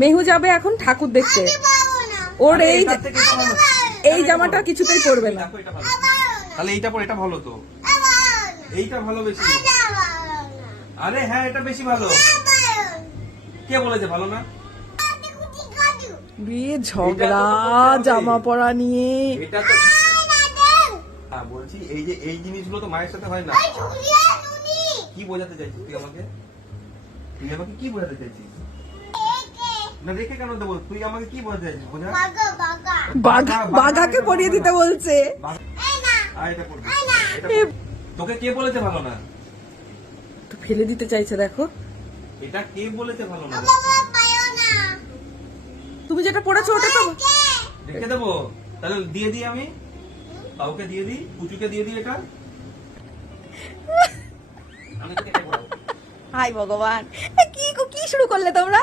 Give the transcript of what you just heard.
মেহু যাবে এখন ঠাকুর দেখতে। ওর এই জামাটা কিছুতেই পরবে না। তাহলে এইটা পর, এটা ভালো তো, এইটা ভালো বেশি। আরে হ্যাঁ, এটা বেশি ভালো। কে বলেছে ভালো না? বিয়ে ঝগড়া জামা পরা নিয়ে। এটা তো বলছি, এই যে এই জিনিসগুলো তো মায়ের সাথে হয় না। কি বোঝাতে চাইছিস তুই আমাকে? তুই আমাকে কি বোঝাতে চাইছিস? না রেখে কেন দেবো? তুই আমাকে কি বোঝাতে চাইছিস? বোঝা বাঘাকে পরিয়ে দিতে বলছে। তোকে কে বলেছে ভালো না? তো ফেলে দিতে চাইছে, দেখো। এটা কে বলেছে ভালো না? তুমি যেটা পড়েছো ওটা তো রেখে দেবো। তাহলে দিয়ে দিই, আমি কাউকে দিয়ে দিই, পুচুকে দিয়ে দিই এটা। হাই ভগবান, কি শুরু করলে তোমরা?